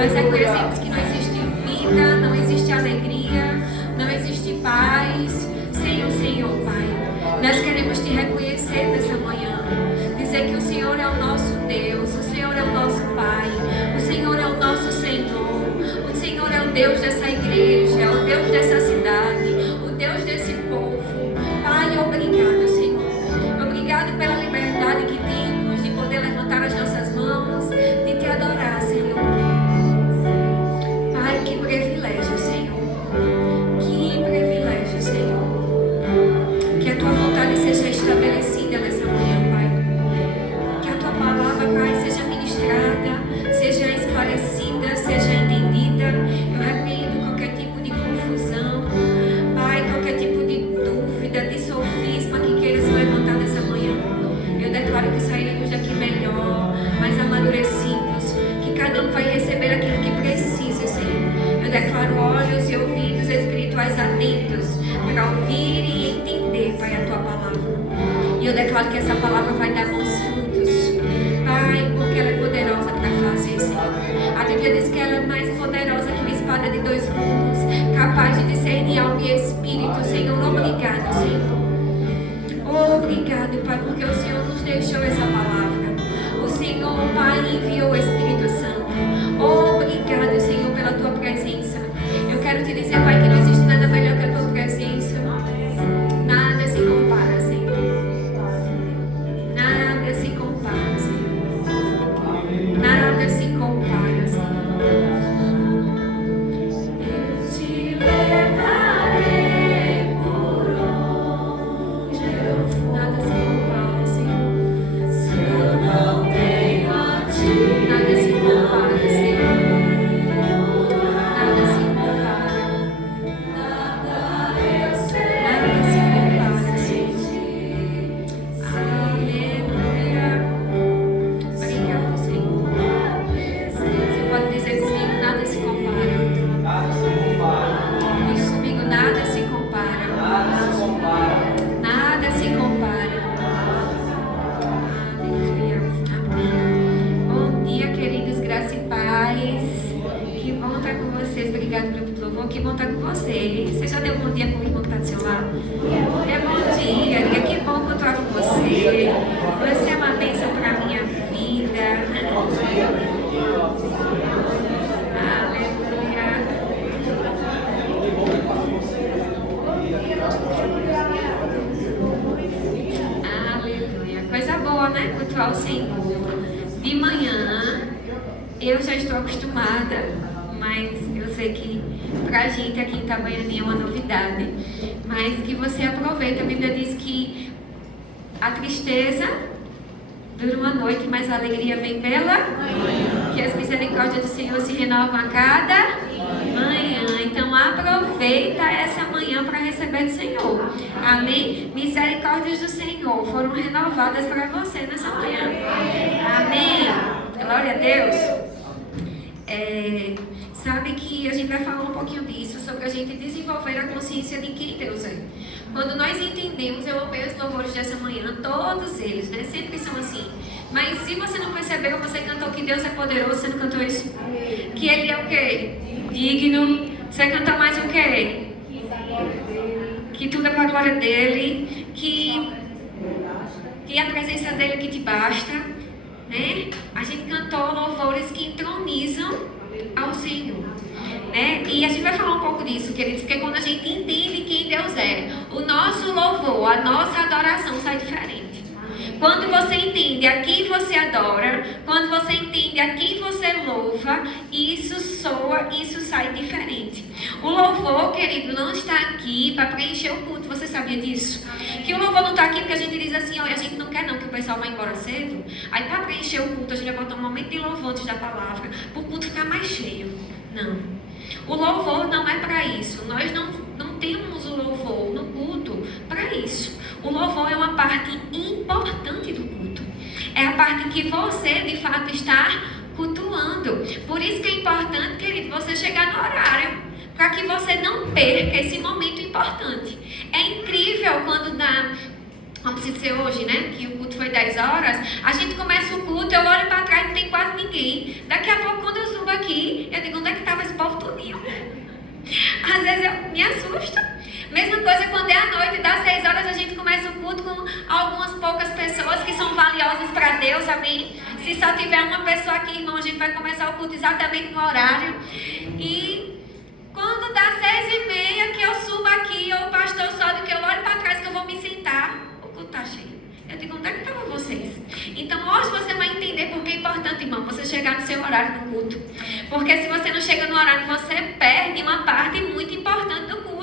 Nós reconhecemos que não existe vida, não existe alegria, não existe paz sem o Senhor, Pai. Nós queremos te reconhecer nessa manhã, dizer que o Senhor é o nosso Deus, o Senhor é o nosso Pai, o Senhor é o nosso Senhor, o Senhor é o Deus dessa igreja, é o Deus dessa cidade, o Deus desse povo. Pai, obrigado, Senhor. Obrigado pela liberdade que temos de poder levantar as nossas mãos, de te adorar, Senhor. Pai, que privilégio, Senhor. Que privilégio, Senhor. Que a tua vontade seja estabelecida nessa manhã, Pai. Que a tua palavra, Pai, seja ministrada, seja esclarecida, seja entendida. Eu repreendo qualquer tipo de confusão, Pai, qualquer tipo de dúvida, de sofisma que queira se levantar nessa manhã. Eu declaro que sairemos daqui melhor, mais amadurecidos, que cada um vai receber aquilo que precisa, Senhor. Eu declaro olhos e ouvidos espirituais atentos para ouvir e entender, Pai, a tua palavra. E eu declaro que essa palavra vai dar bons frutos, Pai, porque ela é poderosa para fazer, Senhor. A Bíblia diz que ela é mais poderosa que uma espada de 2 gumes, capaz de discernir alma e espírito, Senhor. Obrigado, Senhor. Obrigado, Pai, porque o Senhor nos deixou essa palavra. O Senhor, Pai, enviou o Espírito Santo. Obrigado, Senhor, pela tua presença. Eu quero te dizer, Pai, que não existe nada melhor que a tua presença. Nada se compara, Senhor. Nada se compara, Senhor. Nada se compara, Senhor. Eu te levarei por onde eu for. Nada se compara, Senhor. Se eu não tenho a ti, nada se compara, Senhor. Nada se compara. Nada eu sei. Nada se compara, Senhor. Aleluia. Obrigado, Senhor. Você pode dizer comigo, nada se compara. Diz comigo, nada se compara. Nada se compara. Aleluia. Amém. Bom dia, queridos, graça e paz. Que bom estar com vocês. Obrigado pelo louvor. Que bom estar com vocês. Você já deu um bom dia para o irmão que está do seu lado? É bom dia. Diga, que bom encontrar com você. Você é uma bênção para a minha vida. Aleluia. Aleluia. Coisa boa, né? Cultuar o Senhor. De manhã, eu já estou acostumada, mas eu sei que pra gente aqui em Itabaianinha é uma novidade. Mas que você aproveita. A Bíblia diz que a tristeza dura uma noite, mas a alegria vem pela manhã. Que as misericórdias do Senhor se renovam a cada manhã. Então aproveita essa manhã para receber do Senhor. Amém? Misericórdias do Senhor foram renovadas para você nessa manhã. Amém? Glória a Deus. Sabe que a gente vai falar um pouquinho disso, sobre a gente desenvolver a consciência de quem Deus é. Quando nós entendemos, eu amei os louvores dessa manhã, todos eles, né? Sempre são assim. Mas se você não percebeu, você cantou que Deus é poderoso, você não cantou isso? Que Ele é o quê? Digno. Você cantou mais o quê? Que tudo é para a glória dEle, que a presença dEle que te basta, né? A gente cantou louvores que entronizam ao Senhor, né? E a gente vai falar um pouco disso, queridos, porque quando a gente entende quem Deus é, o nosso louvor, a nossa adoração sai diferente. Quando você entende a quem você adora, quando você entende a quem você louva, isso soa, isso sai diferente. O louvor, querido, não está aqui para preencher o culto. Você sabia disso? Que o louvor não está aqui porque a gente diz assim, olha, a gente não quer não que o pessoal vá embora cedo. Aí para preencher o culto, a gente vai botar um momento de louvor antes da palavra, para o culto ficar mais cheio. Não. O louvor não é para isso. Nós não temos o louvor no culto para isso. O louvor é uma parte importante do culto. É a parte em que você, de fato, está cultuando. Por isso que é importante, querido, você chegar no horário, para que você não perca esse momento importante. É incrível quando Vamos dizer hoje, né? Que o culto foi 10 horas. A gente começa o culto, eu olho para trás, não tem quase ninguém. Daqui a pouco, quando eu subo aqui, eu digo, onde é que estava esse povo todinho? Às vezes eu me assusto. Mesma coisa quando é à noite, das 6 horas, a gente começa o culto com algumas poucas pessoas que são valiosas para Deus, amém? Se só tiver uma pessoa aqui, irmão, a gente vai começar o culto exatamente no horário. E quando dá 6h30 que eu subo aqui, ou o pastor sobe, que eu olho para trás, que eu vou me sentar, o culto está cheio. Eu digo, onde é que estavam vocês? Então hoje você vai entender porque é importante, irmão, você chegar no seu horário no culto. Porque se você não chega no horário, você perde uma parte muito importante do culto.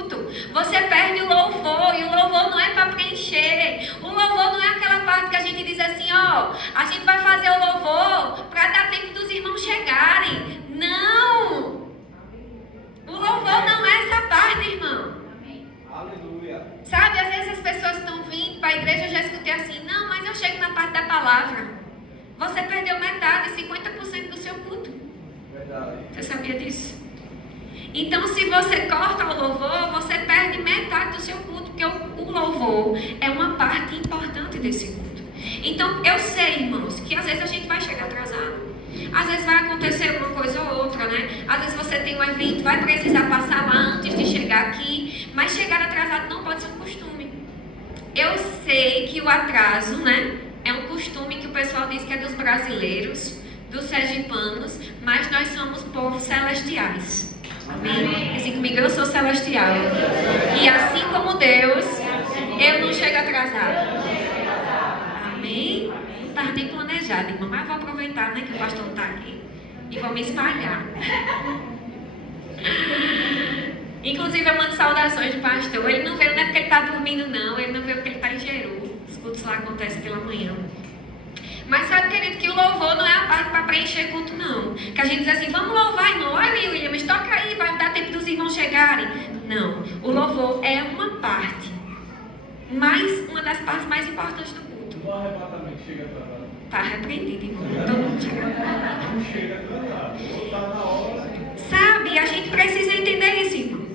Você perde o louvor, e o louvor não é para preencher. O louvor não é aquela parte que a gente diz assim, ó, a gente vai fazer o louvor para dar tempo dos irmãos chegarem. Não! O louvor não é essa parte, irmão. Aleluia. Sabe, às vezes as pessoas estão vindo para a igreja, eu já escutei assim, não, mas eu chego na parte da palavra. Você perdeu metade, 50% do seu culto. Verdade. Você sabia disso? Então, se você corta o louvor, você perde metade do seu culto, porque o louvor é uma parte importante desse culto. Então, eu sei, irmãos, que às vezes a gente vai chegar atrasado. Às vezes vai acontecer uma coisa ou outra, né? Às vezes você tem um evento, vai precisar passar lá antes de chegar aqui, mas chegar atrasado não pode ser um costume. Eu sei que o atraso, né, é um costume que o pessoal diz que é dos brasileiros, dos sergipanos, mas nós somos povos celestiais. Amém? Assim comigo, eu sou celestial. E assim como Deus, eu não chego atrasado. Amém? Não estava nem planejado, irmão, mas vou aproveitar, né, que o pastor não está aqui e vou me espalhar. Inclusive, eu mando saudações do pastor. Ele não veio, não é porque ele está dormindo, não. Ele não veio porque ele está em Jeru. Os cultos lá acontecem pela manhã. Mas sabe, querido, que o louvor não é a parte para preencher culto, não. Que a gente diz assim, vamos louvar, irmão. Olha, William, mas toca aí, vai dar tempo dos irmãos chegarem. Não. O louvor é uma parte. Mas uma das partes mais importantes do culto. No arrebatamento chega atrasado. Está repreendido, irmão. Todo mundo chega atrasado. Não chega atrasado. Ou está na hora. Sabe, a gente precisa entender isso, irmão.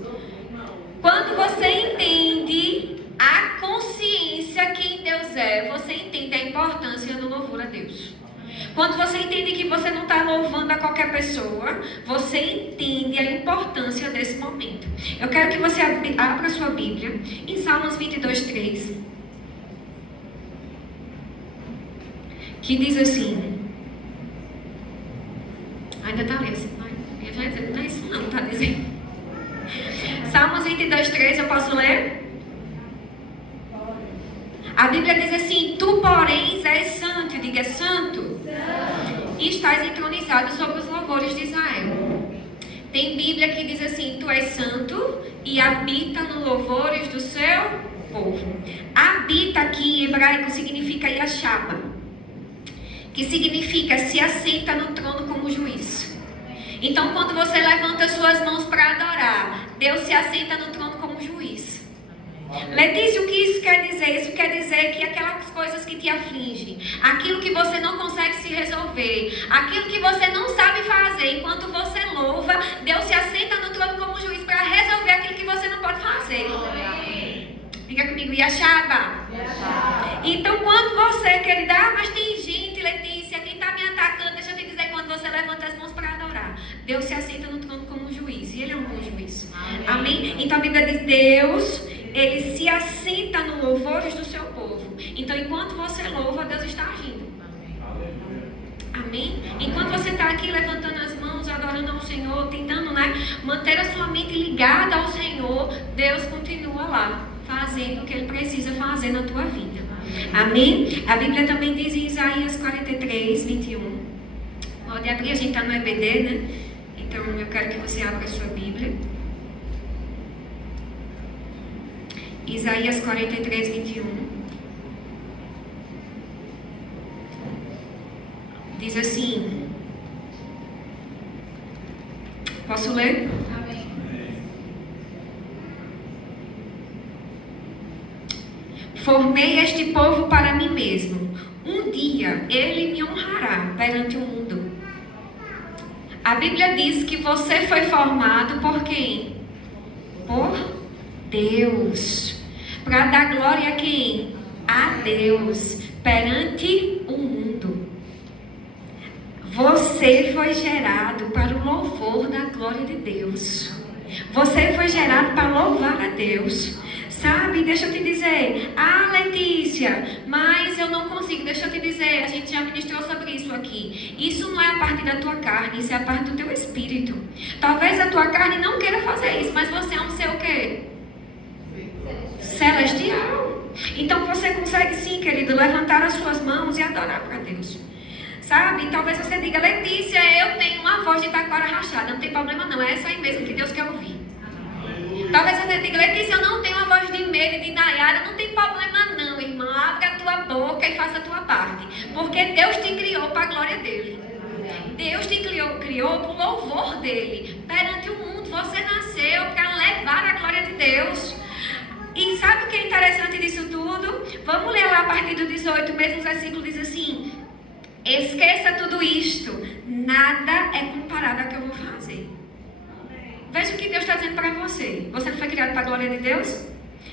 Quando você entende a consciência que em Deus é, você entende a importância do louvor a Deus. Quando você entende que você não está louvando a qualquer pessoa, você entende a importância desse momento. Eu quero que você abra a sua Bíblia em Salmos 22:3, que diz assim, ainda está ali assim, eu já ia dizer, não é isso não, está dizendo. Salmos 22:3, eu posso ler? A Bíblia diz assim, tu, porém, és santo, diga santo, e estás entronizado sobre os louvores de Israel. Tem Bíblia que diz assim, tu és santo e habita nos louvores do seu povo. Habita aqui em hebraico significa yashaba, que significa se assenta no trono como juiz. Então, quando você levanta suas mãos para adorar, Deus se assenta no trono como juiz. Letícia, o que isso quer dizer? Isso quer dizer que aquelas coisas que te afligem, aquilo que você não consegue se resolver, aquilo que você não sabe fazer, enquanto você louva, Deus se assenta no trono como juiz para resolver aquilo que você não pode fazer. Diga comigo, Yashaba. Então, quando você, querida, mas tem gente, Letícia, quem está me atacando, deixa eu te dizer, quando você levanta as mãos para adorar, Deus se assenta no trono como juiz, e Ele é um bom juiz. Amém? Então a Bíblia diz, Deus, Ele se assenta nos louvores do seu povo. Então, enquanto você louva, Deus está agindo. Amém? Enquanto você está aqui levantando as mãos, adorando ao Senhor, tentando, né, manter a sua mente ligada ao Senhor, Deus continua lá, fazendo o que Ele precisa fazer na tua vida. Amém? A Bíblia também diz em Isaías 43:21. Pode abrir, a gente está no EBD, né? Então, eu quero que você abra a sua Bíblia. Isaías 43:21. Diz assim. Posso ler? Amém. Formei este povo para mim mesmo. Um dia ele me honrará perante o mundo. A Bíblia diz que você foi formado por quem? Por Deus. Para dar glória a quem? a Deus perante o mundo. Você foi gerado para o louvor da glória de Deus. Você foi gerado para louvar a Deus. Sabe, deixa eu te dizer, Letícia, mas eu não consigo, deixa eu te dizer, a gente já ministrou sobre isso aqui. Isso não é a parte da tua carne, isso é a parte do teu espírito. Talvez a tua carne não queira fazer isso, mas você é um ser o quê? Celestial. Então você consegue sim, querido, levantar as suas mãos e adorar para Deus. Sabe, talvez você diga, Letícia, eu tenho uma voz de taquara rachada, não tem problema não, é essa aí mesmo que Deus quer ouvir. Talvez você diga, Letícia, eu não tenho uma voz de medo e de Nayara, não tem problema não, irmã. Abre a tua boca e faça a tua parte. Porque Deus te criou para a glória dele. Deus te criou para o louvor dele. Perante o mundo, você nasceu para levar a glória de Deus. E sabe o que é interessante disso tudo? Vamos ler lá a partir do 18, mesmo versículo diz assim: esqueça tudo isto, nada é comparado ao que eu vou fazer. Veja o que Deus está dizendo para você. Você não foi criado para a glória de Deus?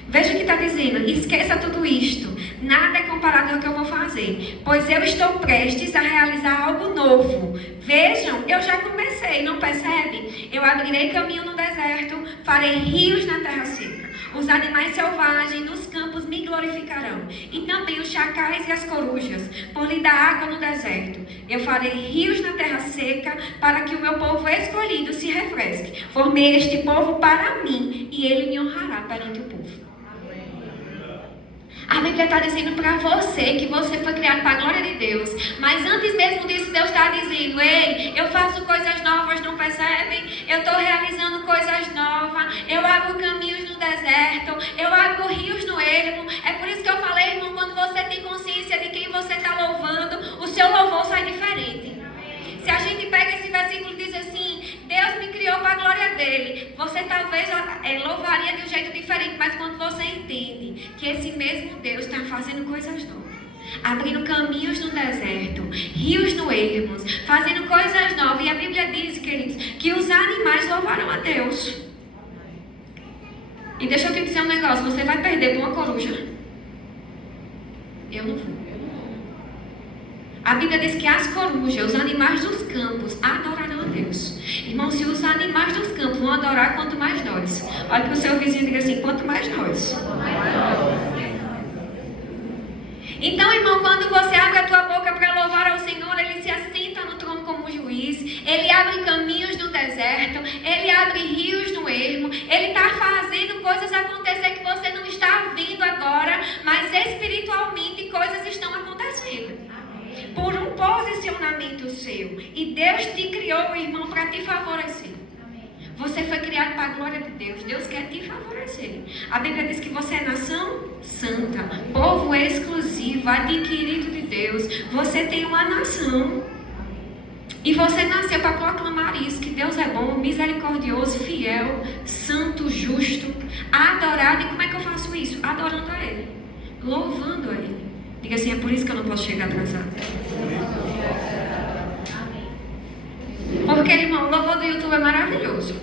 Veja o que está dizendo. Esqueça tudo isto. Nada é comparado ao que eu vou fazer. Pois eu estou prestes a realizar algo novo. Vejam, eu já comecei, não percebe? Eu abrirei caminho no deserto, farei rios na terra seca. Os animais selvagens nos campos me glorificarão. E também os chacais e as corujas, por lhe dar água no deserto. Eu farei rios na terra seca, para que o meu povo escolhido se refresque. Formei este povo para mim, e ele me honrará perante o povo. A Bíblia está dizendo para você que você foi criado para a glória de Deus. Mas antes mesmo disso, Deus está dizendo: ei, eu faço coisas novas, não percebem? Eu estou realizando coisas novas. Eu abro caminhos no deserto. Eu abro rios no ermo. É por isso que eu falei, irmão, quando você tem consciência de quem você está louvando, o seu louvor sai diferente. Se a gente pega esse versículo e diz assim: Deus me criou para a glória dele, você talvez louvaria de um jeito diferente, mas quando você entende que esse mesmo Deus está fazendo coisas novas, abrindo caminhos no deserto, rios no ermos, fazendo coisas novas, e a Bíblia diz, queridos, que os animais louvaram a Deus. E deixa eu te dizer um negócio, você vai perder para uma coruja. Eu não vou. A Bíblia diz que as corujas, os animais dos campos, adorarão a Deus. Irmão, se os animais dos campos vão adorar, quanto mais nós. Olha para o seu vizinho e diga assim: quanto mais nós. Então, irmão, quando você abre a tua boca para louvar ao Senhor, Ele se assenta no trono como juiz. Ele abre caminhos no deserto. Ele abre rios no ermo. Ele está fazendo coisas acontecer que você não está vendo agora, mas espiritualmente coisas estão acontecendo. Por um posicionamento seu. E Deus te criou, irmão, para te favorecer. Você foi criado para a glória de Deus. Deus quer te favorecer. A Bíblia diz que você é nação santa, povo exclusivo, adquirido de Deus. Você tem uma nação. E você nasceu para proclamar isso, que Deus é bom, misericordioso, fiel, santo, justo, adorado. E como é que eu faço isso? Adorando a Ele, louvando a Ele. Diga assim: é por isso que eu não posso chegar atrasado. Porque, irmão, o louvor do YouTube é maravilhoso.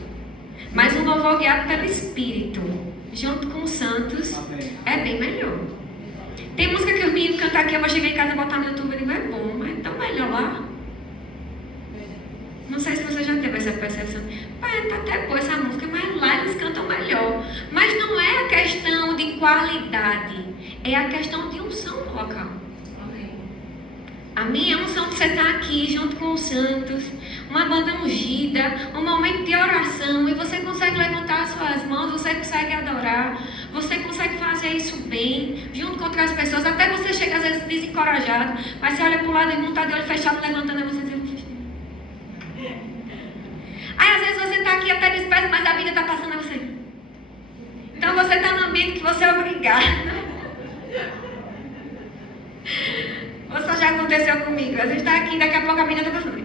Mas um louvor guiado pelo Espírito, junto com os santos, é bem melhor. Tem música que os meninos cantam aqui, eu vou chegar em casa e botar no YouTube e digo: é bom, mas é tão melhor lá. Não sei se você já teve essa percepção. Pai, tá até boa essa música, mas lá eles cantam melhor. Mas não é a questão de qualidade, é a questão de unção local. Amém? A unção de você estar aqui junto com os santos, uma banda ungida, um momento de oração, e você consegue levantar as suas mãos, você consegue adorar, você consegue fazer isso bem, junto com outras pessoas, até você chega às vezes desencorajado, mas você olha para o lado e não está de olho fechado, levantando, e você diz: aí às vezes você está aqui até disperso, mas a vida está passando a você. Então você está no ambiente que você é obrigado. Ou só já aconteceu comigo? Às vezes está aqui, daqui a pouco a vida está passando.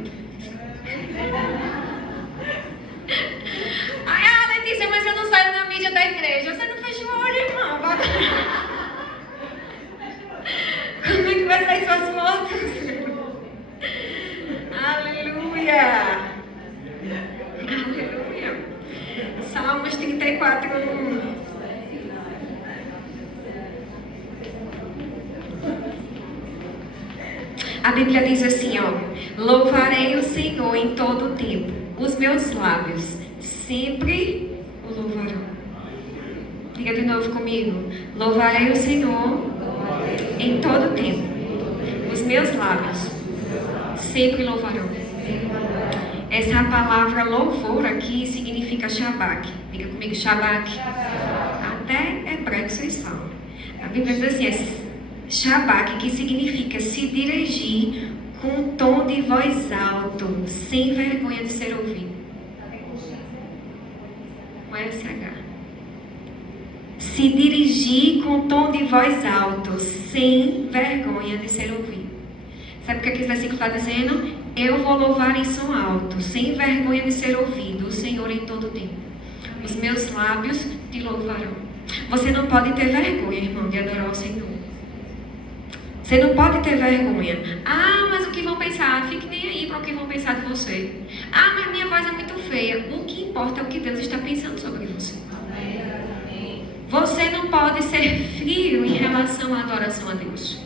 Ai, Letícia, mas eu não saio na mídia da igreja. Você não fecha o olho, irmão. Como é que vai sair suas fotos? Aleluia. Aleluia. Salmos 34, 1. A Bíblia diz assim, ó: louvarei o Senhor em todo o tempo. Os meus lábios sempre o louvarão. Diga de novo comigo. Louvarei o Senhor em todo o tempo. Os meus lábios sempre louvarão. Essa palavra louvor aqui significa Shabak. Diga comigo, Shabak. Até hebraico vocês falam. A Bíblia diz assim, é Shabak, que significa se dirigir com um tom de voz alto, sem vergonha de ser ouvido. Com SH. Se dirigir com um tom de voz alto, sem vergonha de ser ouvido. Sabe o que esse versículo está dizendo? Eu vou louvar em som alto, sem vergonha de ser ouvido, o Senhor em todo o tempo. Os meus lábios te louvarão. Você não pode ter vergonha, irmão, de adorar o Senhor. Você não pode ter vergonha. Ah, mas o que vão pensar? Fique nem aí para o que vão pensar de você. Ah, mas minha voz é muito feia. O que importa é o que Deus está pensando sobre você. Você não pode ser frio em relação à adoração a Deus.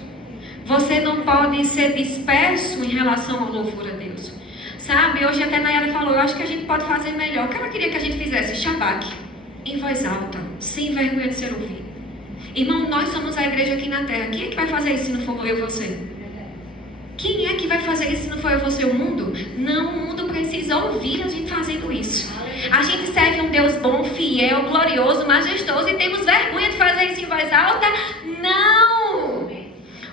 Você não pode ser disperso em relação ao louvor a Deus. Sabe, hoje até Nayara falou, eu acho que a gente pode fazer melhor. O que ela queria que a gente fizesse? Shabak, em voz alta, sem vergonha de ser ouvido. Irmão, nós somos a igreja aqui na terra. Quem é que vai fazer isso se não for eu e você? Quem é que vai fazer isso se não for eu e você? O mundo? Não, o mundo precisa ouvir a gente fazendo isso. A gente serve um Deus bom, fiel, glorioso, majestoso e temos vergonha de fazer isso em voz alta? Não!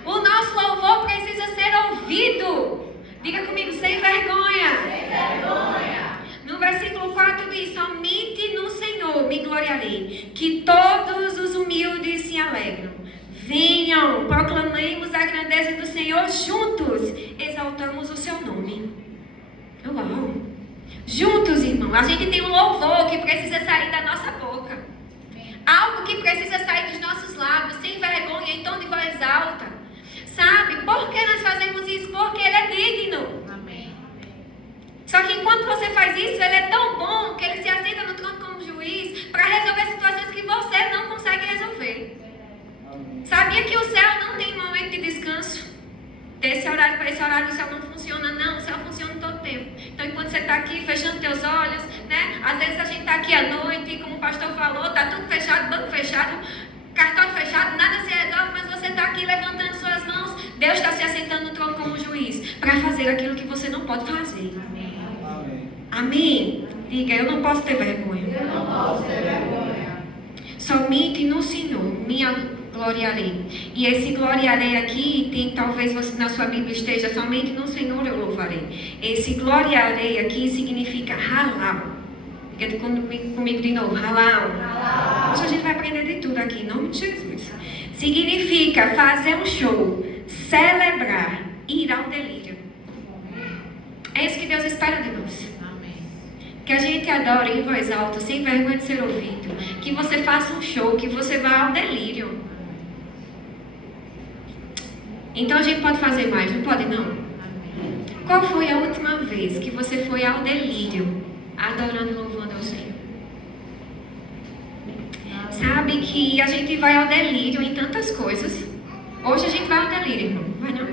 O nosso louvor precisa ser ouvido. Diga comigo, sem vergonha. Sem vergonha. No versículo 4 diz, somente no Senhor me gloriarei, que todos os humildes se alegram. Venham, proclamemos a grandeza do Senhor juntos, exaltamos o seu nome. Uau! Juntos, irmão, a gente tem um louvor que precisa sair da nossa boca. Algo que precisa sair dos nossos lábios, sem vergonha, em tom de voz alta. Sabe? Por que nós fazemos isso? Porque Ele é digno. Amém. Só que enquanto você faz isso, Ele é tão bom que Ele se assenta no trono como juiz para resolver situações que você não consegue resolver. Amém. Sabia que o céu não tem momento de descanso? Desse horário para esse horário o céu não funciona, não. O céu funciona todo tempo. Então, enquanto você está aqui fechando teus olhos, né? Às vezes a gente está aqui à noite, como o pastor falou, está tudo fechado, banco fechado, cartório fechado, nada se resolve, mas você está aqui levantando suas mãos. Deus está se assentando no trono como juiz para fazer aquilo que você não pode fazer. Amém. Amém. Diga, eu não posso ter vergonha. Eu não posso ter vergonha. Somente no Senhor me gloriarei. E esse gloriarei aqui, tem, talvez você na sua Bíblia esteja, somente no Senhor eu louvarei. Esse gloriarei aqui significa halal. Diga comigo de novo, halal. Hoje a gente vai aprender de tudo aqui, em nome de Jesus. Significa fazer um show, celebrar, ir ao delírio. É isso que Deus espera de nós. Que a gente adore em voz alta, sem vergonha de ser ouvido. Que você faça um show, que você vá ao delírio. Então a gente pode fazer mais, não pode não? Qual foi a última vez que você foi ao delírio, adorando e louvando ao Senhor? Sabe que a gente vai ao delírio em tantas coisas. Hoje a gente vai ao delírio, irmão. Vai não?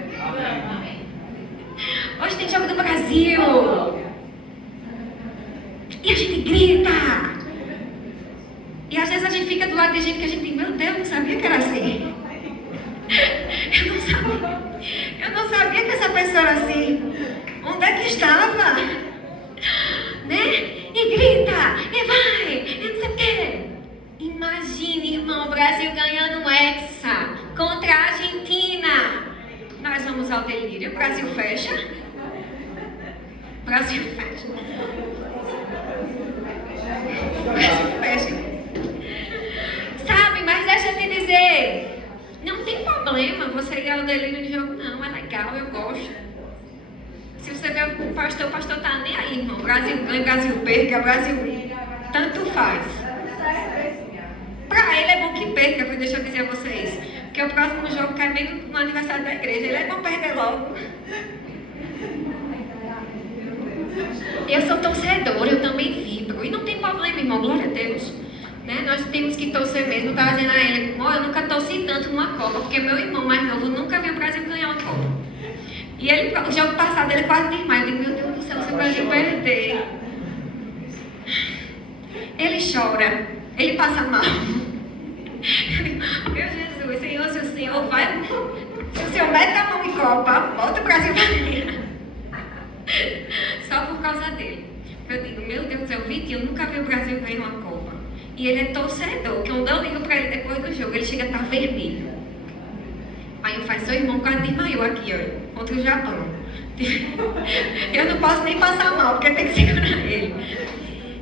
Hoje tem jogo do Brasil. E a gente grita. E às vezes a gente fica do lado de gente que a gente diz, meu Deus, não sabia que era assim. Eu não sabia que essa pessoa era assim. Onde é que estava? Né? E grita, e vai, e não sei o quê. Imagine, irmão, o Brasil ganhando um Hexa contra a Argentina. Nós vamos ao delírio, o Brasil fecha. O Brasil fecha. O Brasil fecha. Sabe, mas deixa eu te dizer. Não tem problema você ir ao delírio de jogo, não. É legal, eu gosto. Se você vê o pastor tá nem aí, irmão. Brasil ganha, Brasil perca, Brasil tanto faz. Pra ele é bom que perca, deixa eu dizer a vocês. Porque o próximo jogo cai bem no aniversário da igreja. Ele é bom perder logo. Eu sou torcedora, eu também vibro. E não tem problema, irmão, glória a Deus. Né? Nós temos que torcer mesmo. Eu estava dizendo a ele, eu nunca torci tanto numa Copa, porque meu irmão mais novo nunca viu o Brasil ganhar uma Copa. E ele, o jogo passado, ele quase desmaia. Eu digo, meu Deus do céu, se o Brasil perder. Ele chora, ele passa mal. Meu Jesus, Senhor, se o Senhor vai... Se o Senhor mete a mão em Copa, volta o Brasil pra ganhar. Só por causa dele. Eu digo, meu Deus do céu, Vitinho, eu nunca vi o Brasil ganhar uma Copa. E ele é torcedor, que eu não ligo pra ele depois do jogo, ele chega a estar vermelho. Aí eu faço, seu irmão quase desmaiou aqui, ó, contra o Japão. Eu não posso nem passar mal, porque tem que segurar ele.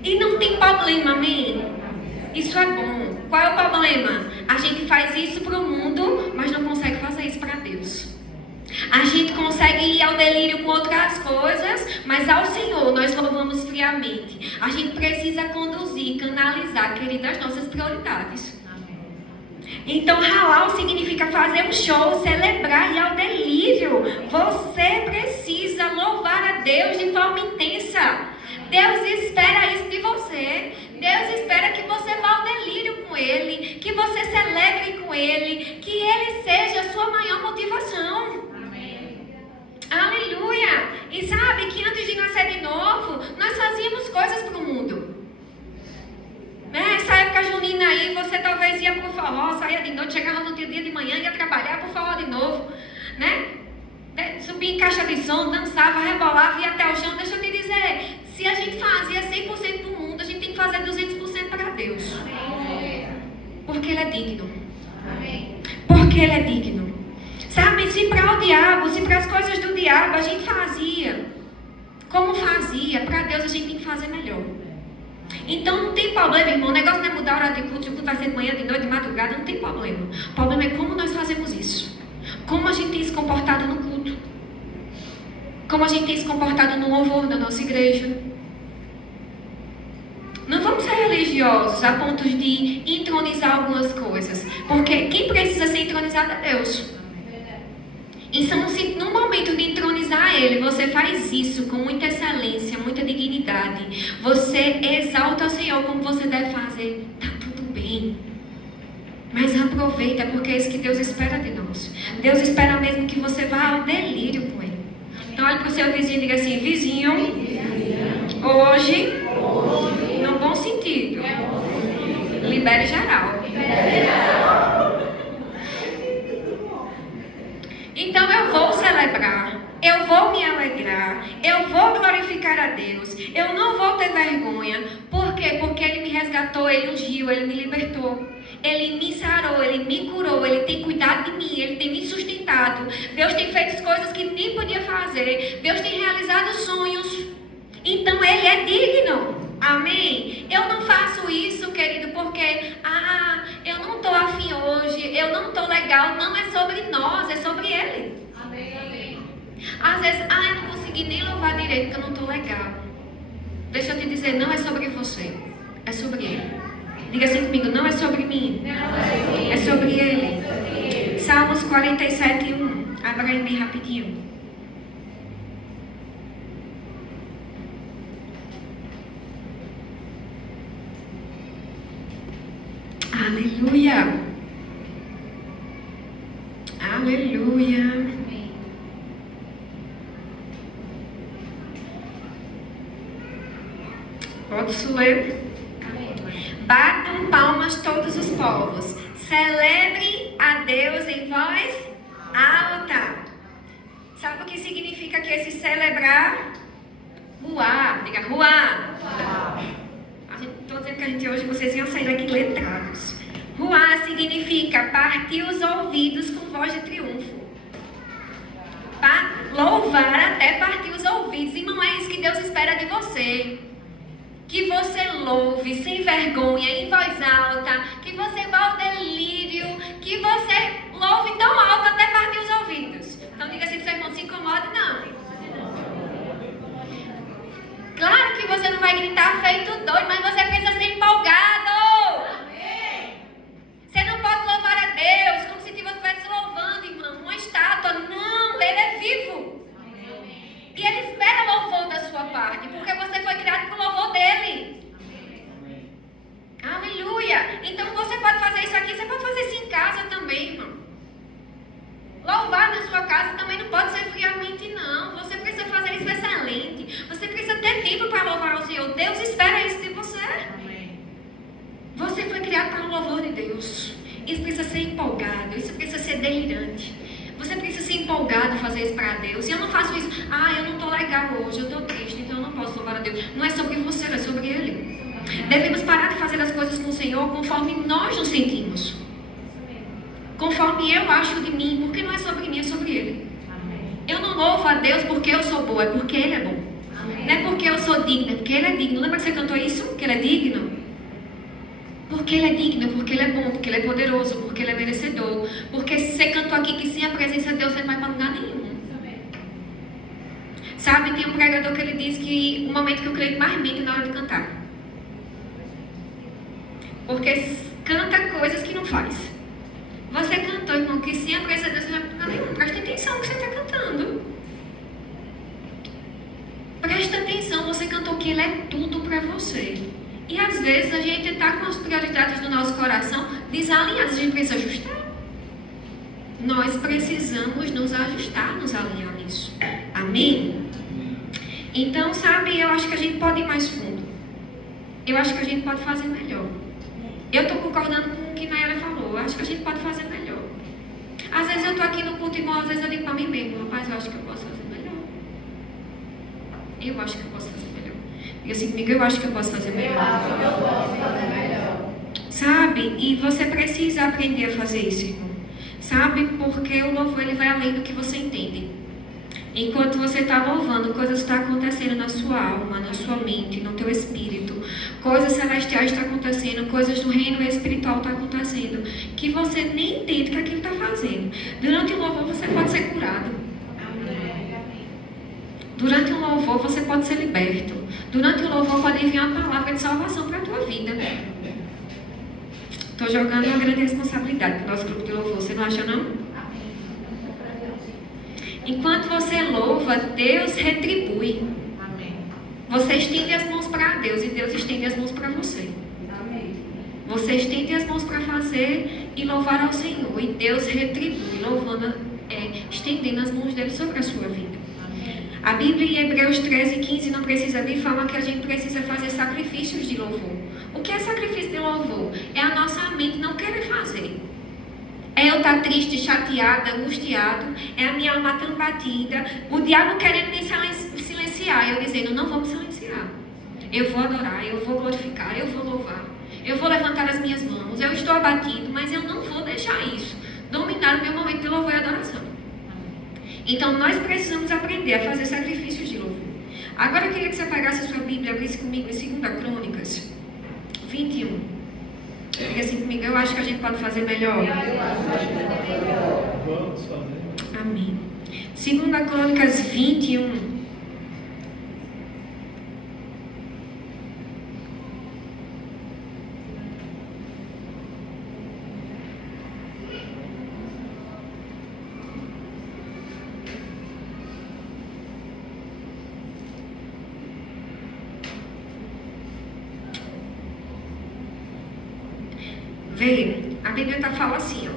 E não tem problema, amém? Isso é bom. Qual é o problema? A gente faz isso para o mundo, mas não consegue fazer isso para Deus. A gente consegue ir ao delírio com outras coisas, mas ao Senhor nós louvamos friamente. A gente precisa conduzir, canalizar, querida, as nossas prioridades. Então, halal significa fazer um show, celebrar e ir ao delírio. Você precisa louvar a Deus de forma intensa. Deus espera isso de você. Deus espera que você vá ao delírio com Ele, que você celebre com Ele, que Ele seja a sua maior motivação. Amém. Aleluia! E sabe que antes de nascer de novo, nós fazíamos coisas para o mundo. Essa época junina aí, você talvez ia pro forró, saía de noite, chegava no dia de manhã, ia trabalhar pro forró de novo, né? Subia em caixa de som, dançava, rebolava, ia até o chão. Deixa eu te dizer, se a gente fazia 100% do mundo, a gente tem que fazer 200% para Deus. Porque Ele é digno. Porque Ele é digno. Sabe, se para o diabo, se para as coisas do diabo a gente fazia como fazia, para Deus a gente tem que fazer melhor. Então não tem problema, irmão. O negócio não é mudar a hora de culto, se o culto vai ser de manhã, de noite, de madrugada, não tem problema. O problema é como nós fazemos isso. Como a gente tem se comportado no culto. Como a gente tem se comportado no louvor da nossa igreja. Não vamos ser religiosos a ponto de entronizar algumas coisas. Porque quem precisa ser entronizado é Deus. Então, se no momento de entronizar Ele, você faz isso com muita excelência, muita dignidade, você exalta o Senhor como você deve fazer, tá tudo bem. Mas aproveita, porque é isso que Deus espera de nós. Deus espera mesmo que você vá ao delírio com Ele. Então, olhe para o seu vizinho e diga assim, vizinho, hoje, no bom sentido, libere geral. Então eu vou celebrar, eu vou me alegrar, eu vou glorificar a Deus, eu não vou ter vergonha. Por quê? Porque Ele me resgatou, Ele ungiu, Ele me libertou, Ele me sarou, Ele me curou, Ele tem cuidado de mim, Ele tem me sustentado. Deus tem feito coisas que nem podia fazer, Deus tem realizado sonhos. Então Ele é digno. Amém? Eu não faço isso, querido, porque eu não estou afim hoje, eu não estou legal. Não é sobre nós, é sobre Ele. Amém. Às vezes, eu não consegui nem louvar direito porque eu não estou legal. Deixa eu te dizer, não é sobre você, é sobre Ele. Diga assim comigo, não é sobre mim, é sobre Ele. Salmos 47, 1. Abra aí bem rapidinho. Aleluia. Aleluia. Posso ler? Batam palmas todos os povos. Celebrem a Deus em voz alta. Sabe o que significa que esse celebrar? Ruar. Diga ruar. Estou dizendo que a gente hoje, vocês iam sair daqui letrados. Ruar significa partir os ouvidos com voz de triunfo. Louvar até partir os ouvidos. E não é isso que Deus espera de você. Que você louve sem vergonha, em voz alta. Que você vá ao delírio. Que você louve tão alto até partir os ouvidos. Então diga assim, seu irmão, se incomode, não. Claro que você não vai gritar feito doido, mas você precisa ser empolgado. Amém. Você não pode louvar a Deus como se você estivesse louvando, irmão, uma estátua. Não, Ele é vivo. Amém. E Ele espera louvor da sua parte, porque você foi criado para o louvor dEle. Amém. Aleluia. Então você pode fazer isso aqui, você pode fazer isso em casa também, irmão. Louvar na sua casa também não pode ser friamente, Deus. Isso precisa ser empolgado, isso precisa ser delirante. Você precisa ser empolgado e fazer isso para Deus. E eu não faço isso, eu não estou legal hoje, eu estou triste, então eu não posso louvar a Deus. Não é sobre você, é sobre Ele. Devemos parar de fazer as coisas com o Senhor conforme nós nos sentimos. Conforme eu acho de mim, porque não é sobre mim, é sobre Ele. Eu não louvo a Deus porque eu sou boa, é porque Ele é bom. Não é porque eu sou digna, é porque Ele é digno. Lembra que você cantou isso? Que Ele é digno? Porque Ele é digno, porque Ele é bom, porque Ele é poderoso, porque Ele é merecedor. Porque você cantou aqui que sem a presença de Deus você não vai para lugar nenhum. Sabe, tem um pregador que ele diz que o momento que o crente mais mente é na hora de cantar. Porque canta coisas que não faz. Você cantou, irmão, que sem a presença de Deus você não vai para lugar nenhum. Presta atenção no que você está cantando. Presta atenção, você cantou que Ele é tudo para você. E às vezes a gente está com as prioridades do nosso coração desalinhadas, a gente precisa ajustar. Nós precisamos nos ajustar, nos alinhar nisso. Amém? Então, sabe, eu acho que a gente pode ir mais fundo. Eu acho que a gente pode fazer melhor. Eu estou concordando com o que Nayara falou. Eu acho que a gente pode fazer melhor. Às vezes eu estou aqui no culto igual, às vezes eu digo para mim mesmo, rapaz, eu acho que eu posso fazer melhor. Eu acho que eu posso fazer melhor. E assim comigo, eu acho que eu posso fazer melhor. Eu acho que eu posso fazer melhor. Sabe? E você precisa aprender a fazer isso, irmão. Sabe? Porque o louvor, ele vai além do que você entende. Enquanto você está louvando, coisas estão acontecendo na sua alma, na sua mente, no teu espírito. Coisas celestiais estão acontecendo, coisas do reino espiritual estão acontecendo, que você nem entende que aquilo está fazendo. Durante o louvor, você pode ser curado. Durante o louvor, você pode ser liberto. Durante o louvor, pode vir uma palavra de salvação para a tua vida. Estou jogando uma grande responsabilidade para o nosso grupo de louvor. Você não acha, não? Enquanto você louva, Deus retribui. Você estende as mãos para Deus e Deus estende as mãos para você. Você estende as mãos para fazer e louvar ao Senhor. E Deus retribui, louvando, estendendo as mãos dele sobre a sua vida. A Bíblia em Hebreus 13:15 não precisa vir, fala que a gente precisa fazer sacrifícios de louvor. O que é sacrifício de louvor? É a nossa mente não querer fazer. É eu estar triste, chateada, angustiado. É a minha alma tão batida. O diabo querendo me silenciar. Eu dizendo, não vou me silenciar. Eu vou adorar, eu vou glorificar, eu vou louvar. Eu vou levantar as minhas mãos. Eu estou abatido, mas eu não vou deixar isso dominar o meu momento de louvor e adoração. Então, nós precisamos aprender a fazer sacrifícios de louvor. Agora, eu queria que você pegasse a sua Bíblia e abrisse comigo em 2 Crônicas 21. Porque assim comigo, eu acho que a gente pode fazer melhor. Vamos fazer. Amém. 2 Crônicas 21. Vê, a Bíblia fala assim, ó.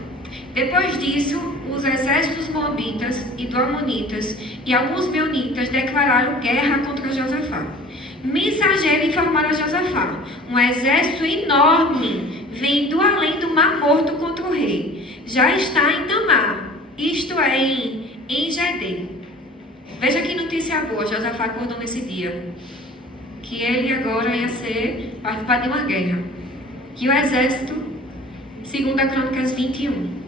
Depois disso, os exércitos moabitas e do amonitas e alguns meunitas declararam guerra contra Josafá. Mensageiro informaram a Josafá: um exército enorme vem do além do Mar Morto contra o rei. Já está em Tamar, isto é, em Engedê. Veja que notícia boa, Josafá acordou nesse dia. Que ele agora ia participar de uma guerra. Que o exército, 2 Crônicas 21.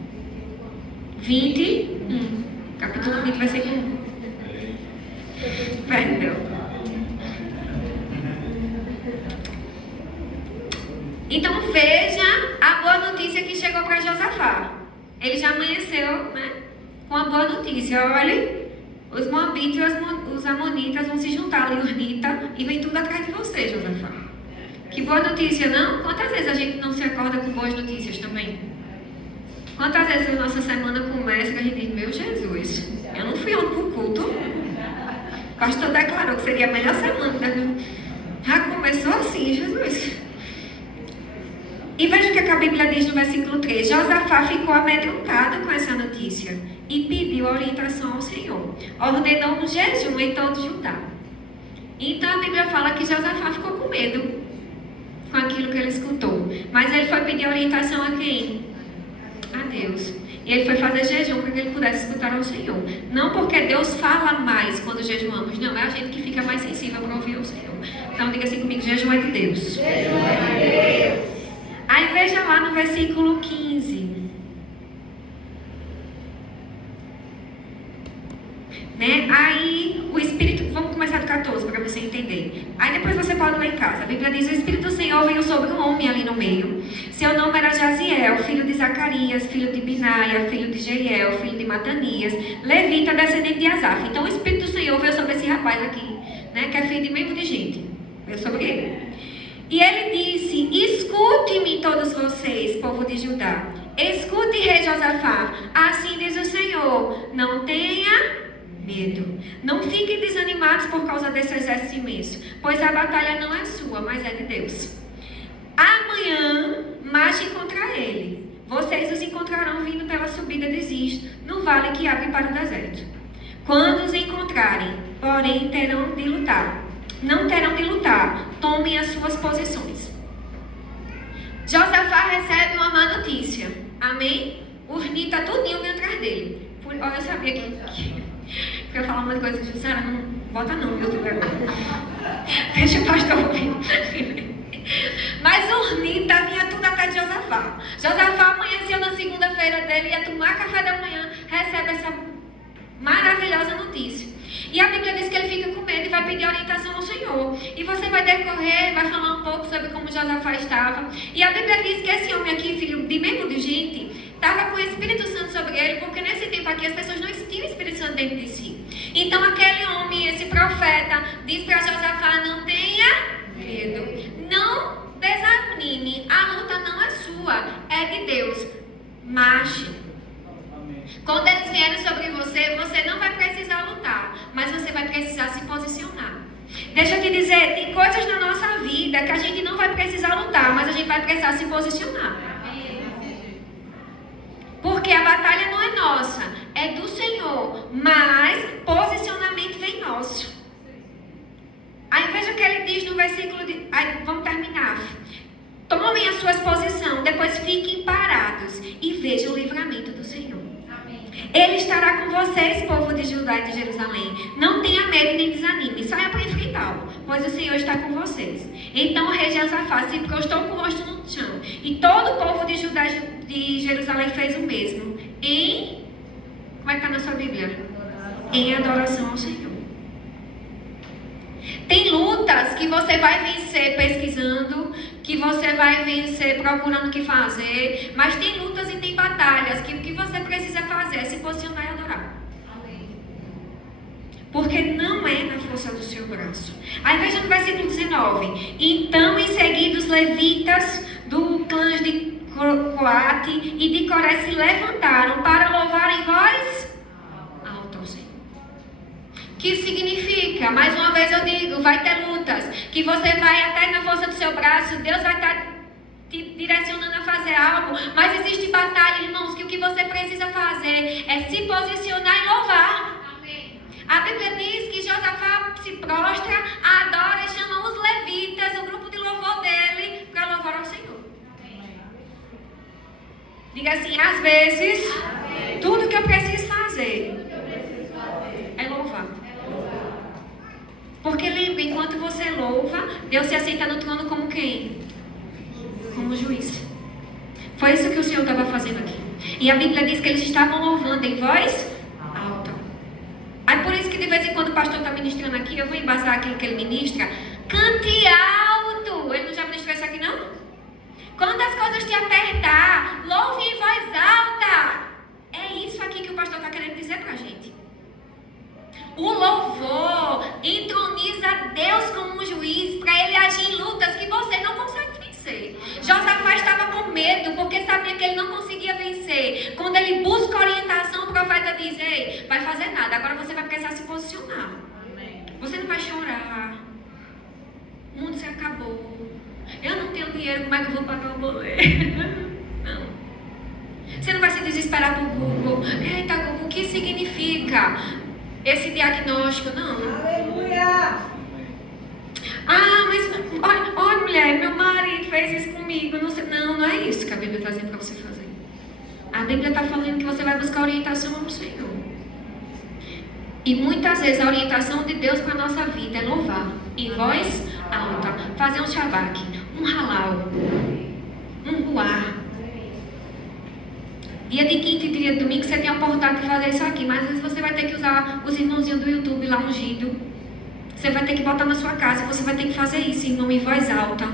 21. Capítulo 20 vai ser com 1. Perdão. Então veja a boa notícia que chegou para Josafá. Ele já amanheceu, né, com a boa notícia. Olha, os moabitas e os amonitas vão se juntar ali, os nita, e vem tudo atrás de você, Josafá. Que boa notícia, não? Quantas vezes a gente não se acorda com boas notícias também? Quantas vezes a nossa semana começa e a gente diz, meu Jesus, eu não fui ontem pro culto. O pastor declarou que seria a melhor semana. Já começou assim, Jesus. E veja o que a Bíblia diz no versículo 3. Josafá ficou amedrontado com essa notícia e pediu orientação ao Senhor. Ordenou um jejum em todo Judá. Então a Bíblia fala que Josafá ficou com medo. com aquilo que ele escutou. Mas ele foi pedir orientação a quem? A Deus. E ele foi fazer jejum para que ele pudesse escutar ao Senhor. Não porque Deus fala mais quando jejuamos. Não, é a gente que fica mais sensível para ouvir o Senhor. Então diga assim comigo, jejum é de Deus. Jejum é de Deus. Aí veja lá no versículo 15. Né? Aí o Espírito, vamos começar do 14 para você entender. Aí depois você pode ler em casa. A Bíblia diz: o Espírito do Senhor veio sobre um homem ali no meio. Seu nome era Jaziel, filho de Zacarias, filho de Binaia, filho de Jeiel, filho de Matanias, levita, descendente de Asaf. Então o Espírito do Senhor veio sobre esse rapaz aqui, né? Que é filho de meio de gente. Veio sobre ele. E ele disse: escute-me todos vocês, povo de Judá. Escute, rei Josafá. Assim diz o Senhor: não tenha medo. Não fiquem desanimados por causa desse exército imenso, pois a batalha não é sua, mas é de Deus. Amanhã marchem contra ele. Vocês os encontrarão vindo pela subida de Ziz, no vale que abre para o deserto. Quando os encontrarem, porém, terão de lutar. Não terão de lutar. Tomem as suas posições. Josafá recebe uma má notícia. Amém? Os Nita tudinho vem atrás dele. Olha, eu sabia que eu ia falar uma coisa que Sara, não bota não, viu? Deixa o pastor ouvir. Mas o Nita vinha tudo até de Josafá. Josafá amanheceu na segunda-feira dele, ia tomar café da manhã, recebe essa maravilhosa notícia. E a Bíblia diz que ele fica com medo e vai pedir orientação ao Senhor. E você vai decorrer, vai falar um pouco sobre como Josafá estava. E a Bíblia diz que esse homem aqui, filho de mesmo de gente, estava com o Espírito Santo sobre ele, porque nesse tempo aqui as pessoas não tinham o Espírito Santo dentro de si. Então aquele homem, esse profeta, diz para Josafá: não tenha medo, não desanime, a luta não é sua, é de Deus. Marche. Quando eles vierem sobre você, você não vai precisar lutar, mas você vai precisar se posicionar. Deixa eu te dizer, tem coisas na nossa vida que a gente não vai precisar lutar, mas a gente vai precisar se posicionar. Porque a batalha não é nossa, é do Senhor, mas posicionamento vem nosso. Aí veja o que ele diz no versículo de... Aí, vamos terminar. Tomem as suas posições, depois fiquem parados e vejam o livramento do Senhor. Ele estará com vocês, povo de Judá e de Jerusalém. Não tenha medo nem desanime. Saia para enfrentá-lo, pois o Senhor está com vocês. Então o rei Josafá se prostou com o rosto no chão. E todo o povo de Judá e de Jerusalém fez o mesmo. Como é que está na sua Bíblia? Em adoração ao Senhor. Tem lutas que você vai vencer pesquisando, que você vai vencer procurando o que fazer, mas tem lutas e tem batalhas que o que você precisa fazer é se posicionar e adorar. Porque não é na força do seu braço. Aí veja no versículo 19. Então em seguida os levitas do clã de Coate e de Coré se levantaram para louvar em voz alta ao Senhor. Que significa, mais uma vez eu digo, vai ter lutas, que você vai até na força do seu braço, Deus vai estar te direcionando a fazer algo, mas existe batalha, irmãos, que o que você precisa fazer é se posicionar e louvar. Amém. A Bíblia diz que Josafá se prostra, adora e chama os levitas, o grupo de louvor dele, para louvar ao Senhor. Amém. Diga assim, às vezes, amém, tudo que eu preciso fazer é louvar. Porque lembra, enquanto você louva, Deus se assenta no trono como quem? Como juiz. Foi isso que o Senhor estava fazendo aqui. E a Bíblia diz que eles estavam louvando em voz alta. Aí por isso que de vez em quando o pastor está ministrando aqui, eu vou embasar aquilo que ele ministra. Cante alto. Ele não já ministrou isso aqui não? Quando as coisas te apertar, louve em voz alta. É isso aqui que o pastor está querendo dizer pra gente. O louvor entroniza Deus como um juiz para ele agir em lutas que você não consegue vencer. Josafá estava com medo porque sabia que ele não conseguia vencer. Quando ele busca orientação, o profeta diz: ei, vai fazer nada, agora você vai precisar se posicionar. Você não vai chorar. O mundo se acabou. Eu não tenho dinheiro, como é que eu vou pagar o boleto? Não. Você não vai se desesperar por Google. Eita, Google, o que significa esse diagnóstico? Não. Aleluia! Ah, mas olha, mulher, meu marido fez isso comigo. Não é isso que a Bíblia está dizendo para você fazer. A Bíblia está falando que você vai buscar orientação no Senhor. E muitas vezes a orientação de Deus para a nossa vida é louvar em voz alta, fazer um shabaque, um halal, um ruar. Dia de quinta e dia de domingo você tem a oportunidade de fazer isso aqui, mas às vezes você vai ter que usar os irmãozinhos do YouTube lá ungido. Você vai ter que botar na sua casa, você vai ter que fazer isso em nome em voz alta.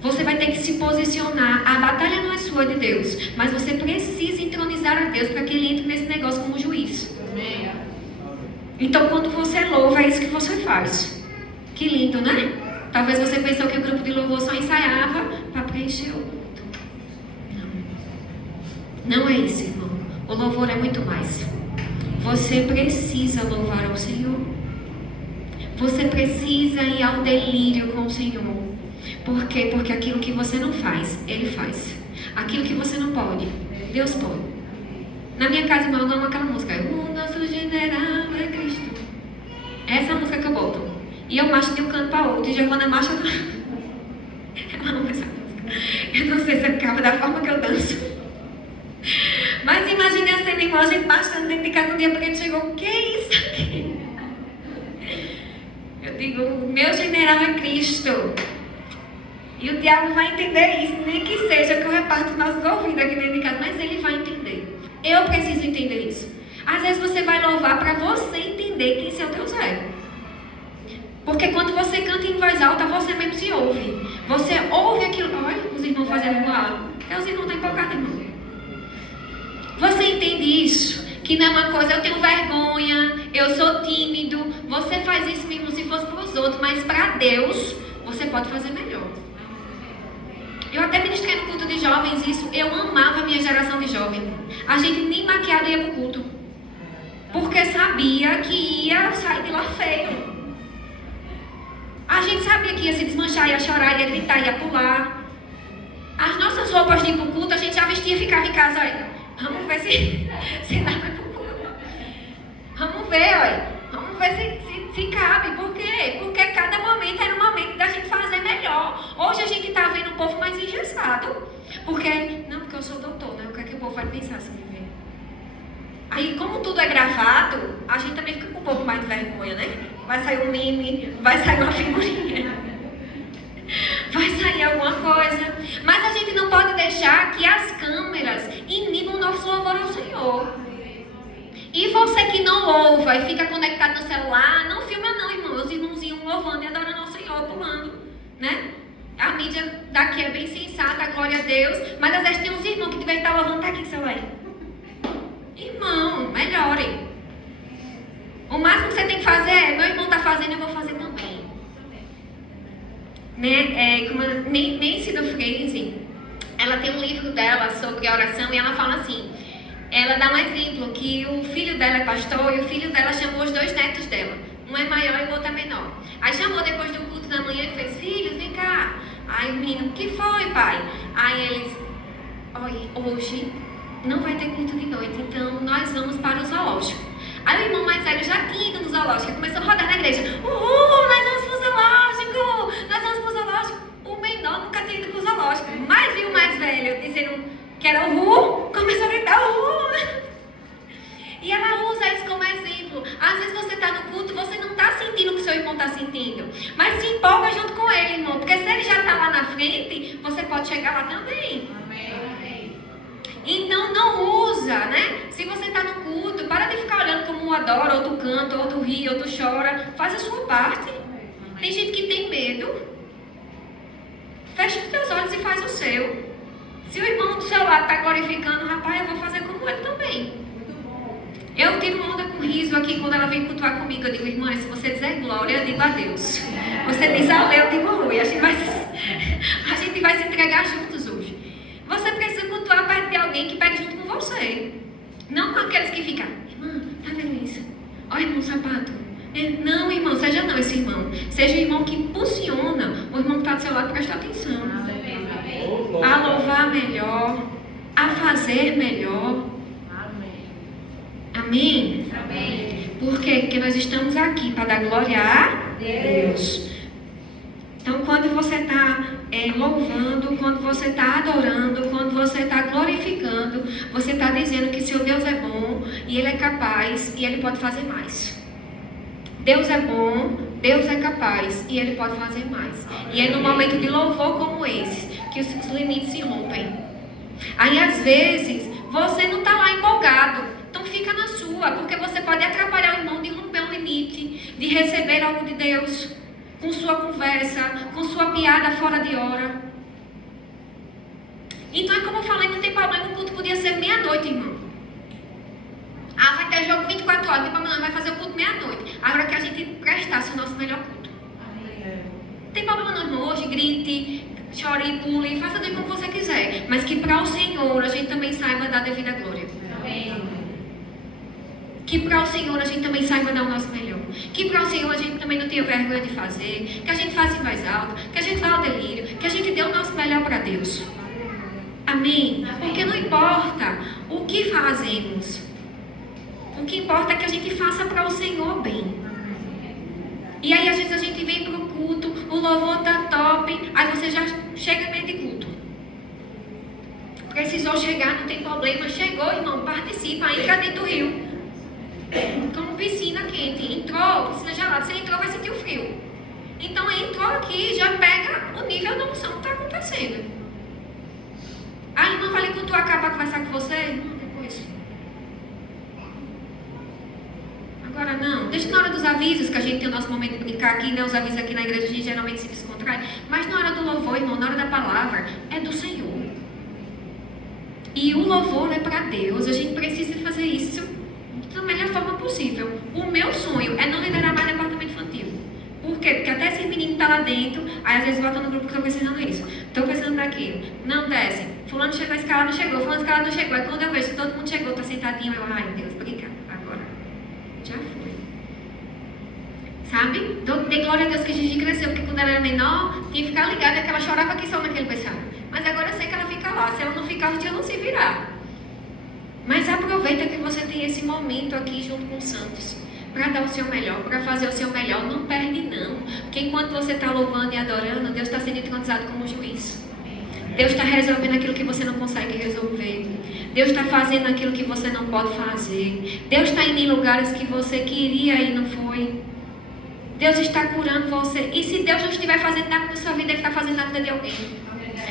Você vai ter que se posicionar. A batalha não é sua, de Deus, mas você precisa entronizar a Deus para que Ele entre nesse negócio como juiz. Então, quando você louva, é isso que você faz. Que lindo, né? Talvez você pensou que o grupo de louvor só ensaiava para preencher o culto. Não é isso, irmão. O louvor é muito mais. Você precisa louvar ao Senhor. Você precisa ir ao delírio com o Senhor. Por quê? Porque aquilo que você não faz, Ele faz. Aquilo que você não pode, Deus pode. Na minha casa, irmão, eu amo aquela música. O nosso general é Cristo. Essa é a música que eu boto. E eu marcho de um canto para outro. E Giovana marcha do... Eu amo essa música. Eu não sei se acaba da forma que eu danço. Mas imagine a cena, irmão, a gente marchando dentro de casa um dia porque ele chegou. O que é isso aqui? Eu digo, o meu general é Cristo. E o diabo vai entender isso, nem que seja que eu reparto nossos ouvidos aqui dentro de casa, mas ele vai entender. Eu preciso entender isso. Às vezes você vai louvar para você entender quem seu Deus é. Porque quando você canta em voz alta, você mesmo se ouve. Você ouve aquilo. Olha, os irmãos fazendo lá. Até os irmãos estão empolgados, irmão. Você entende isso? Que não é uma coisa, eu tenho vergonha, eu sou tímido. Você faz isso mesmo se fosse para os outros, mas para Deus, você pode fazer melhor. Eu até ministrei no culto de jovens isso. Eu amava a minha geração de jovem. A gente nem maquiado ia pro culto. Porque sabia que ia sair de lá feio. A gente sabia que ia se desmanchar, ia chorar, ia gritar, ia pular. As nossas roupas de ir pro culto, a gente já vestia e ficava em casa. Olha, vamos ver se dá pra ir pro culto. Vamos ver, olha. Vamos ver se cabe. Por quê? Porque cada momento era um momento da gente fazer melhor. Hoje a gente está vendo um povo mais engessado. Porque eu sou doutor, né? O que é que o povo vai pensar se me ver? Aí, como tudo é gravado, a gente também fica com um pouco mais de vergonha, né? Vai sair um meme, vai sair uma figurinha, vai sair alguma coisa. Mas a gente não pode deixar que as câmeras inibam o nosso louvor ao Senhor. E você que não louva e fica conectado no celular, não filma não, irmão. Os irmãozinhos louvando e adorando ao Senhor, pulando, né? A mídia daqui é bem sensata, glória a Deus. Mas às vezes tem uns irmãos que devem estar louvando, tá aqui, celular. Irmão, melhore. O máximo que você tem que fazer é, meu irmão está fazendo, eu vou fazer também. Né? Como a Nancy do Freise, ela tem um livro dela sobre a oração e ela fala assim, ela dá um exemplo que o filho dela é pastor e o filho dela chamou os 2 netos dela. Um é maior e o outro é menor. Aí chamou depois do culto da manhã e fez, filhos, vem cá. Aí o menino, o que foi, pai? Aí eles, olha, hoje não vai ter culto de noite, então nós vamos para o zoológico. Aí o irmão mais velho já tinha ido no zoológico, começou a rodar na igreja. Nós vamos pro zoológico, nós vamos pro zoológico. O menor nunca tinha ido pro zoológico, mas viu o mais velho dizendo que era o começou a gritar o E ela usa isso como exemplo. Às vezes você está no culto, você não está sentindo o que seu irmão está sentindo, mas se empolga junto com ele, irmão, porque se ele já está lá na frente, você pode chegar lá também. Amém. Então não usa, né? Se você está no culto, para de ficar olhando como um adora, outro canta, outro ri, outro chora. Faz a sua parte. Tem gente que tem medo. Fecha os teus olhos e faz o seu. Se o irmão do seu lado está glorificando, rapaz, eu vou fazer como ele também. Eu tiro onda com riso aqui quando ela vem cultuar comigo. Eu digo, irmã, se você dizer glória, eu digo adeus. Você diz ale, eu digo oi. A gente vai se entregar juntos hoje. Você precisa cultuar perto de alguém que pegue junto com você. Não com aqueles que ficam, irmã, tá vendo isso? Olha, irmão, sapato. Não, irmão, seja não esse irmão. Seja o irmão que impulsiona o irmão que está do seu lado, presta atenção. A louvar melhor, a fazer melhor. Amém? Amém. Por quê? Porque nós estamos aqui para dar glória a Deus. Então, quando você está louvando, quando você está adorando, quando você está glorificando, você está dizendo que seu Deus é bom e Ele é capaz e Ele pode fazer mais. Deus é bom, Deus é capaz e Ele pode fazer mais. E é no momento de louvor como esse que os limites se rompem. Aí, às vezes, você não está lá empolgado. Então, fica na sua, porque você pode atrapalhar o irmão de romper um limite, de receber algo de Deus, com sua conversa, com sua piada fora de hora. Então, é como eu falei, não tem problema, o culto podia ser meia-noite, irmão. Ah, vai ter jogo 24 horas, não tem problema, vai fazer o culto meia-noite. Agora que a gente prestasse o nosso melhor culto. Não tem problema não, irmão, hoje grite, chore, pule, faça tudo como você quiser. Mas que para o Senhor a gente também saiba dar devida glória. Amém. Que para o Senhor a gente também saiba dar o nosso melhor. Que para o Senhor a gente também não tenha vergonha de fazer. Que a gente faça em voz alta. Que a gente vá ao delírio. Que a gente dê o nosso melhor para Deus. Amém? Porque não importa o que fazemos. O que importa é que a gente faça para o Senhor bem. E aí às vezes a gente vem para o culto. O louvor está top. Aí você já chega meio de culto. Precisou chegar, não tem problema. Chegou, irmão, participa. Entra dentro do rio. Como piscina quente. Entrou, piscina gelada. Você entrou, vai sentir o frio. Então entrou aqui, já pega o nível da unção que está acontecendo. Ah, irmão, falei com tu acabar conversar com você? Não, depois. Agora não. Deixa na hora dos avisos, que a gente tem o nosso momento de brincar aqui, né? Os avisos aqui na igreja a gente geralmente se descontrai. Mas na hora do louvor, irmão, na hora da palavra, é do Senhor. E o louvor é para Deus. A gente precisa fazer isso da melhor forma possível. O meu sonho é não liderar mais departamento infantil. Por quê? Porque até esse menino tá lá dentro, aí às vezes volta no grupo que eu tô precisando isso. Tô precisando daquilo. Não desce. Fulano chegou, a escala não chegou. Fulano a escala não chegou. Aí quando eu vejo que todo mundo chegou, tá sentadinho, eu, ai Deus, obrigada. Agora, já foi. Sabe? Dei glória a Deus que a gente cresceu, porque quando ela era menor, tinha que ficar ligada que ela chorava aqui só naquele pessoal. Mas agora eu sei que ela fica lá. Se ela não ficar, os dias não se virar. Mas aproveita que você tem esse momento aqui junto com os santos. Para dar o seu melhor, para fazer o seu melhor. Não perde não. Porque enquanto você está louvando e adorando, Deus está sendo entronizado como juiz. Deus está resolvendo aquilo que você não consegue resolver. Deus está fazendo aquilo que você não pode fazer. Deus está indo em lugares que você queria e não foi. Deus está curando você. E se Deus não estiver fazendo nada na sua vida, Ele está fazendo na vida de alguém.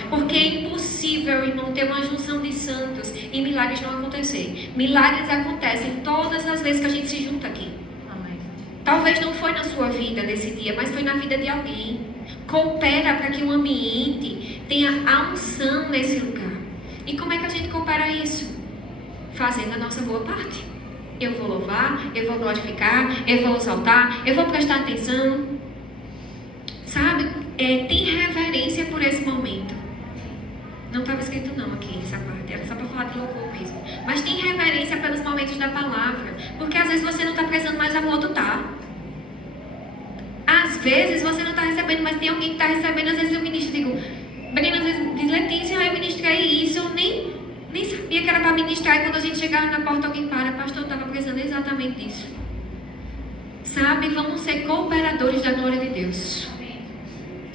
Porque é impossível, irmão, ter uma junção de santos e milagres não acontecer. Milagres acontecem todas as vezes que a gente se junta aqui. Amém. Talvez não foi na sua vida nesse dia, mas foi na vida de alguém. Coopera para que o ambiente tenha a unção nesse lugar. E como é que a gente coopera isso? Fazendo a nossa boa parte. Eu vou louvar, eu vou glorificar, eu vou exaltar, eu vou prestar atenção. Sabe? Tem reverência por esse momento. Não estava escrito não aqui essa parte, era só para falar de louvor mesmo. Mas tem reverência pelos momentos da palavra. Porque às vezes você não está prestando mais amor, tu tá. Às vezes você não está recebendo, mas tem alguém que está recebendo. Às vezes eu ministro, digo, Brena, às vezes diz, Letícia, eu ministrei isso, eu nem sabia que era para ministrar. E quando a gente chegava na porta, alguém para, pastor, eu estava precisando exatamente disso. Sabe, vamos ser cooperadores da glória de Deus.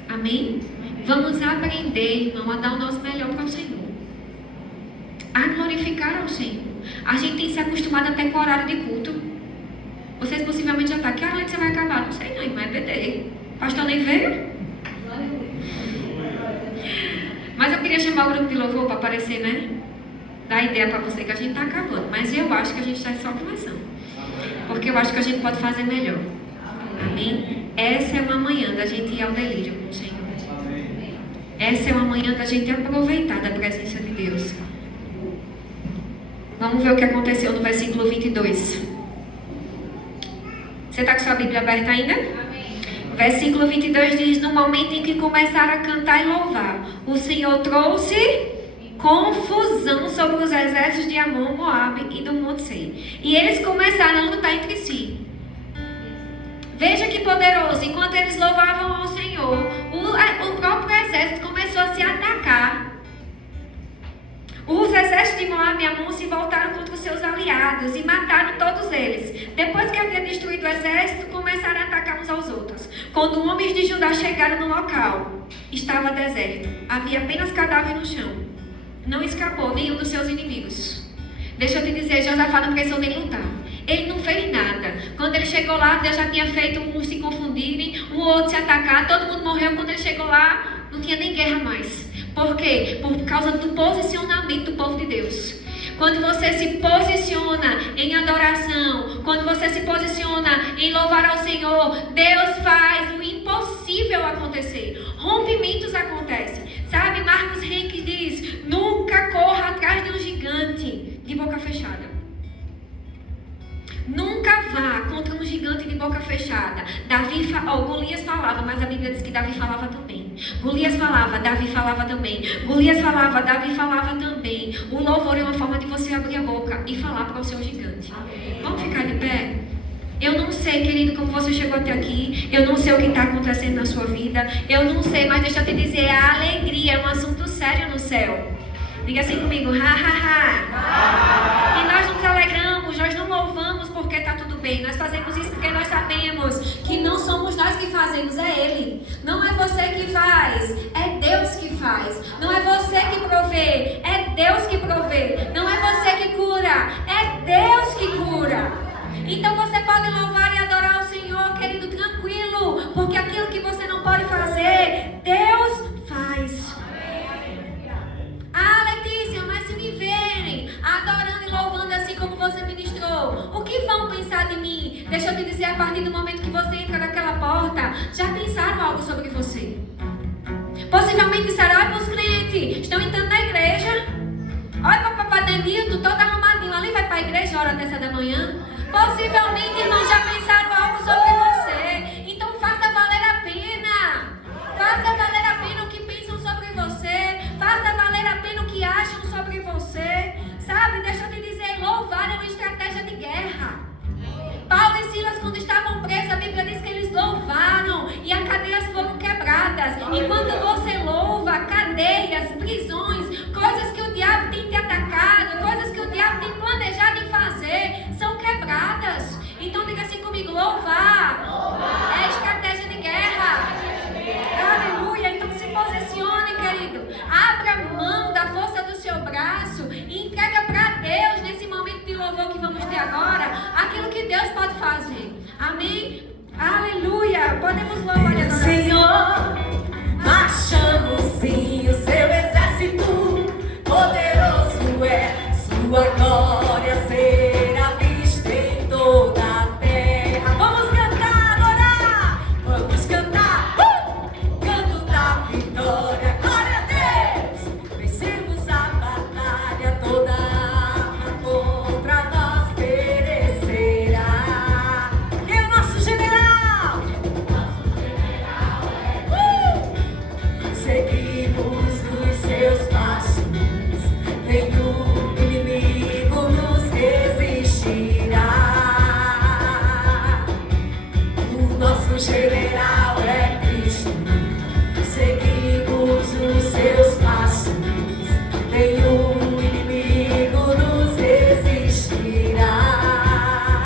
Amém? Vamos aprender, irmão, a dar o nosso melhor para o Senhor. A glorificar ao Senhor. A gente tem se acostumado até com o horário de culto. Vocês possivelmente já estão. Que hora você vai acabar? Não sei não, irmão, é BD. O pastor nem veio. Mas eu queria chamar o grupo de louvor para aparecer, né? Dar ideia para você que a gente está acabando. Mas eu acho que a gente está só começando. Porque eu acho que a gente pode fazer melhor. Amém? Essa é uma manhã da gente ir ao delírio com o Senhor. Essa é uma manhã da gente aproveitar da presença de Deus. Vamos ver o que aconteceu no versículo 22. Você está com sua Bíblia aberta ainda? Amém. Versículo 22 diz: no momento em que começaram a cantar e louvar, o Senhor trouxe confusão sobre os exércitos de Amon, Moabe e do Monte Seir. E eles começaram a lutar entre si. Veja que poderoso, enquanto eles louvavam ao Senhor, o próprio exército começou a se atacar. Os exércitos de Moabe e Amon se voltaram contra o seus aliados e mataram todos eles. Depois que havia destruído o exército, começaram a atacar uns aos outros. Quando homens de Judá chegaram no local, estava deserto. Havia apenas cadáver no chão. Não escapou nenhum dos seus inimigos. Deixa eu te dizer, Josafá não precisou nem lutar. Ele não fez nada. Quando ele chegou lá, Deus já tinha feito uns se confundirem, um outro se atacar, todo mundo morreu. Quando ele chegou lá, não tinha nem guerra mais. Por quê? Por causa do posicionamento do povo de Deus. Quando você se posiciona em adoração, quando você se posiciona em louvar ao Senhor, Deus faz o impossível acontecer. Rompimentos acontecem. Sabe, Marcos Henrique diz, nunca corra atrás de um gigante de boca fechada. Nunca vá contra um gigante de boca fechada. Golias falava, mas a Bíblia diz que Davi falava também. Golias falava, Davi falava também. Golias falava, Davi falava também. O louvor é uma forma de você abrir a boca e falar para o seu gigante. Vamos ficar de pé? Eu não sei, querido, como você chegou até aqui. Eu não sei o que está acontecendo na sua vida. Eu não sei, mas deixa eu te dizer, a alegria é um assunto sério no céu. Diga assim comigo, ha, ha, ha. E nós nos alegramos, nós não louvamos porque está tudo bem. Nós fazemos isso porque nós sabemos que não somos nós que fazemos, é Ele. Não é você que faz, é Deus que faz. Não é você que provê, é Deus que provê. Não é você que cura, é Deus que cura. Então você pode louvar e adorar o Senhor, querido, tranquilo. Porque aquilo que você não pode fazer, Deus faz. Ah, Letícia, mas se me verem adorando e louvando assim como você ministrou, o que vão pensar de mim? Deixa eu te dizer, a partir do momento que você entra naquela porta, já pensaram algo sobre você? Possivelmente disseram, olha para os clientes, estão entrando na igreja. Olha para o papai Denildo, todo arrumadinho ali, vai para a igreja a hora dessa da manhã. Possivelmente, irmãos, já pensaram algo sobre você. Então faça valer a pena. Faça valer a pena o que pensam sobre você. Faça valer a pena o que acham sobre você. Sabe, deixa eu te dizer, louvar é uma estratégia de guerra. Paulo e Silas, quando estavam presos, a Bíblia diz que eles louvaram e as cadeias foram quebradas. E quando você louva, cadeias, prisões, coisas que o diabo tem te atacado, coisas que o diabo tem planejado em fazer, são quebradas. Então diga assim comigo, louvar é estratégia de guerra. Aleluia, então se posicione, querido. Abra mão da força do seu braço e entrega para Deus nesse momento de louvor que vamos ter agora, aquilo que Deus pode fazer. Amém? Aleluia. Podemos louvar e adorar. Senhor, marchamos sim, o seu exército poderoso é, sua glória será vista em toda a terra. Vamos cantar, adorar, vamos cantar, canto da vitória, glória a Deus. Vencemos a batalha, toda arma contra nós perecerá. E o nosso general seguimos os seus passos, nenhum inimigo nos resistirá. O nosso general